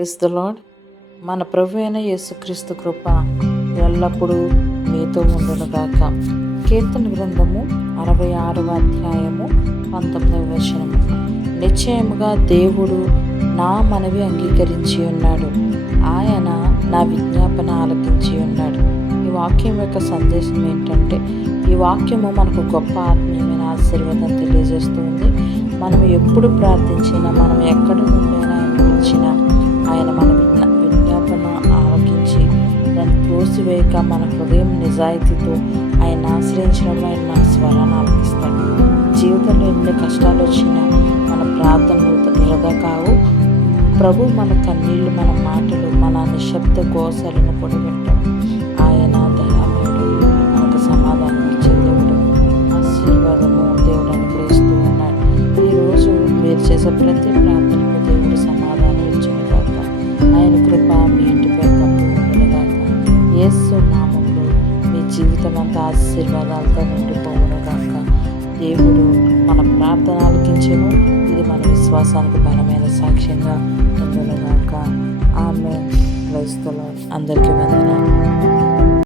Is the lord మన ప్రభు అయిన యేసుక్రీస్తు కృప ఎల్లప్పుడూ మీతో ఉండునుగాక. కీర్తన గ్రంథము అరవై ఆరవ అధ్యాయము పంతొమ్మిదవ వచనము. నిశ్చయముగా దేవుడు నా మనవి అంగీకరించి ఉన్నాడు. ఆయన నా విజ్ఞాపన ఆలకించి ఉన్నాడు. ఈ వాక్యం యొక్క సందేశం ఏంటంటే ఈ వాక్యము మనకు గొప్ప ఆత్మీయమైన ఆశీర్వాదం తెలియజేస్తుంది మనం ఎప్పుడు ప్రార్థించినా మనం ఎక్కడ నుండైనా అనిపించినా త్రోసివేయక మన హృదయం నిజాయితీతో ఆయన ఆశ్రయించడంలో ఆయన మన స్వరాన్ని ఆలకిస్తాడు జీవితంలో ఎన్ని కష్టాలు వచ్చినా మన ప్రార్థనలు వృధా కావు. ప్రభు మన కన్నీళ్ళు మన మాటలు మన నిశ్శబ్ద గోసలను కూడా వింటాడు ఆయన దయామయుడు మనకు సమాధానం ఇచ్చే దేవుడు. ఆశీర్వాదము దేవుడు అనుగ్రహిస్తూ ఉన్నాడు. ఈరోజు మీరు చేసే ప్రతి ప్రార్థనకు దేవుడు సమాధానం ఇచ్చిన కాక ఆయన కృప మీ జీవితం అంతా ఆశీర్వాదాలతో నిండిపోవును కాక దేవుడు మన ప్రార్థన ఆలకించను. ఇది మన విశ్వాసానికి బలమైన సాక్ష్యంగా ఉండును కాక ఆమె క్రైస్తవులు అందరికీ వందనాలు.